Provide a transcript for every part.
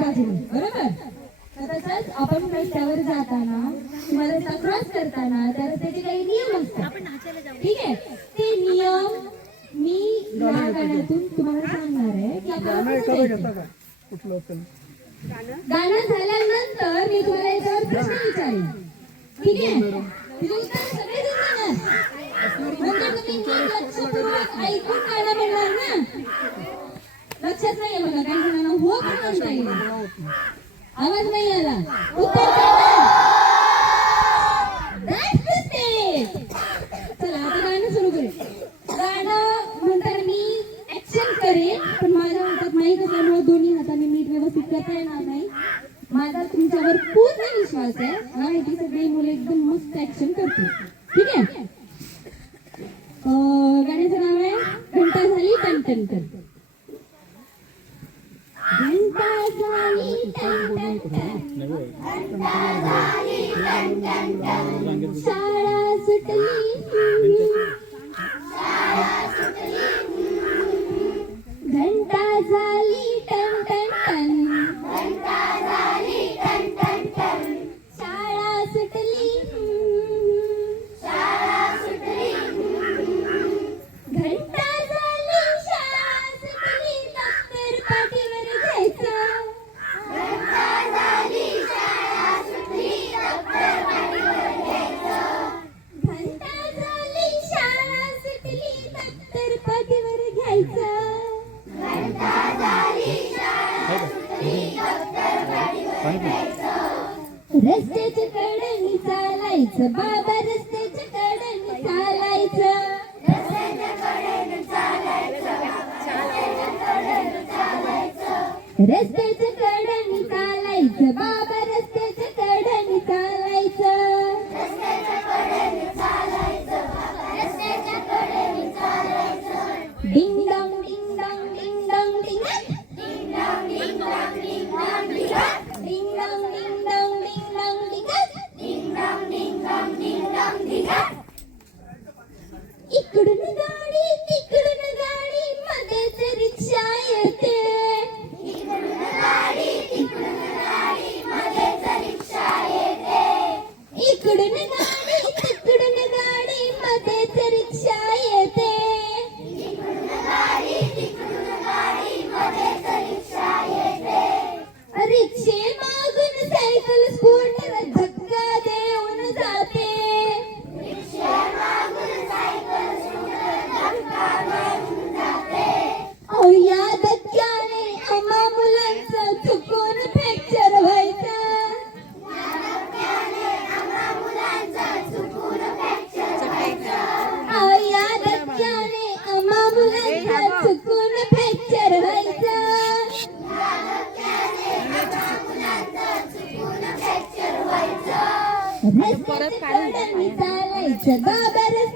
बाजूने. बरोबर? तर तसंच आपण रस्त्यावर जाताना किंवा रस्ता क्रॉस करताना त्या रस्त्याचे काही नियम असतात. ठीक आहे? ते नियम मी या गाण्यातून तुम्हाला सांगणार आहे की आपल्याला गाणं? झाल्यानंतर मी तुम्हाला याच्यावर प्रश्न विचारेन. ठीक आहे? लक्षात नाही बघा काही जणांना हो पण म्हणता येईल आवाज नाही आला. उत्तर. चला. आता गाणं सुरू करू. गाणं म्हणताना मी ऍक्शन करेन पण माझ्या हातात माहीत असल्यामुळे दोन्ही हाताने नीट व्यवस्थित करता येणार नाही. माझा तुमच्यावर पूर्ण विश्वास आहे. मला माहिती सगळी मुलं एकदम मस्त ऍक्शन करतील. ठीक आहे? गाण्याचं नाव आहे घंटा झाली टन टन टन घंटा झाली टन टन टन शाळा सुटली रस्त्याच्या कडेने चालायचं बाबा रस्त्याच्या कडेने चालायचं. रस्त्याच्या कडेने चालायचं. बाबा इकडून गाडी तिकडून गाडी मध्येच रिक्षा येते. इकडून गाडी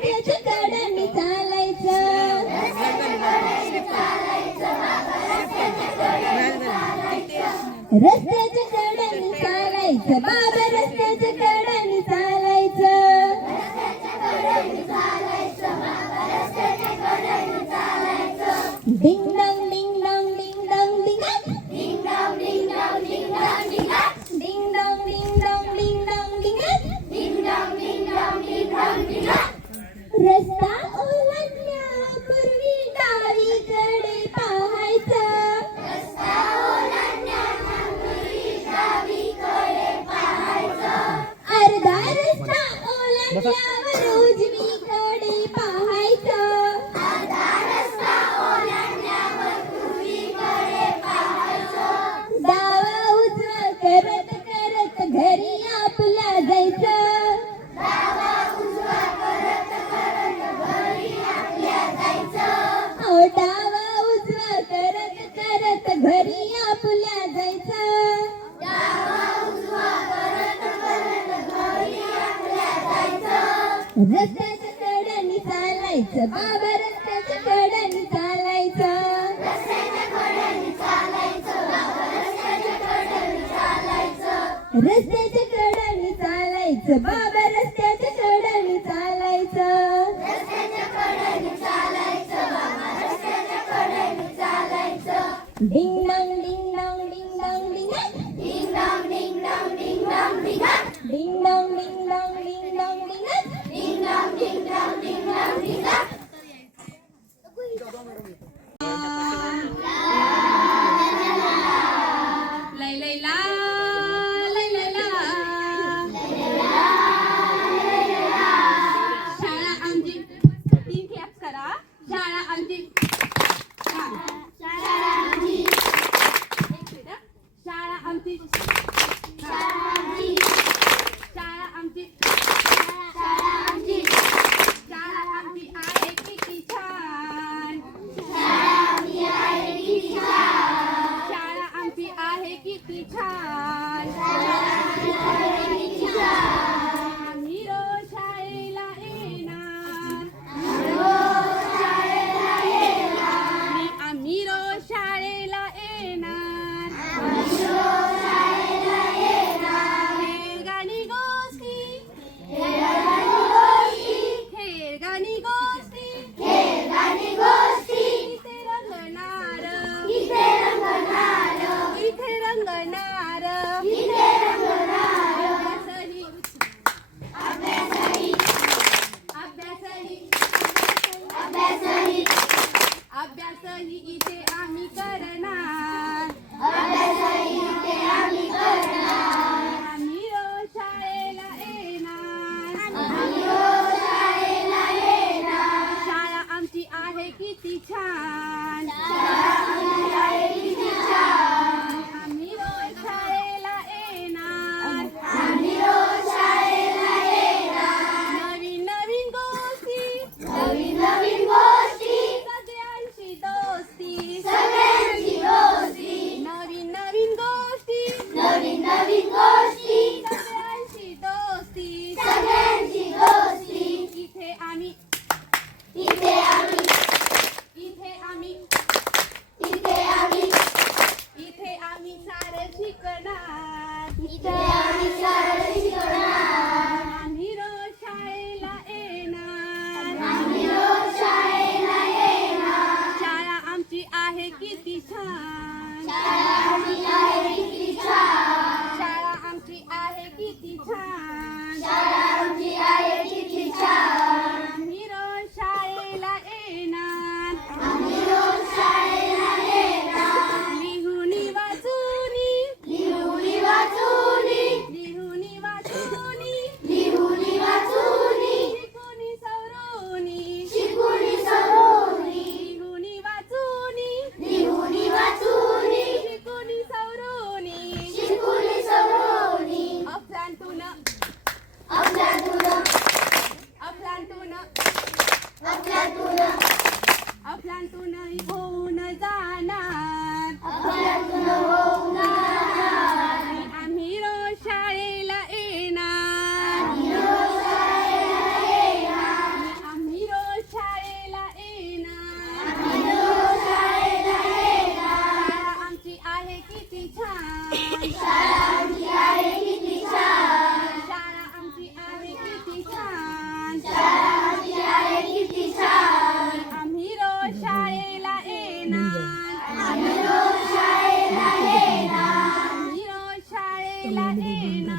रस्त्याच्या कडेने चालायचं. रस्त्याच्या Bata. चालायचं शाळा आमची. शाळा आमची. शाळा आमची. शाळा आमची आहे किती छान Ali અફલાતું નહીં હો.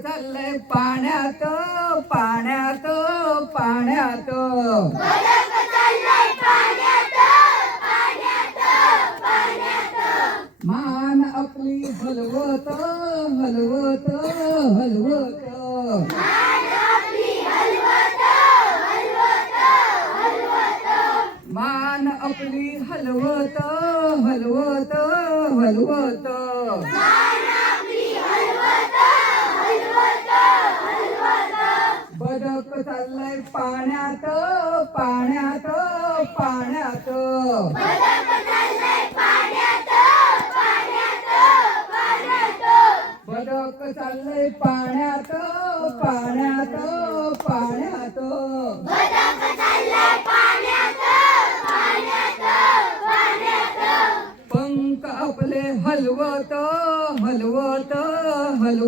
चाललंय पाण्यात पाण्यात पाण्यात. मान आपली हलवत हलवत हलवत.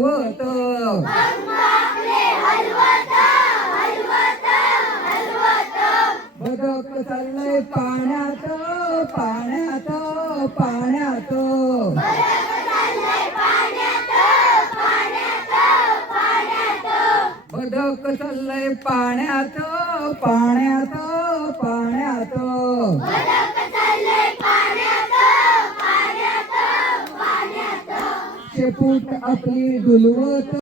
हलवत. बदक चाललंय पाण्यात पाण्यात पाण्यात. बदक चाललंय पाण्यात पाण्यात. अपनी गुलवत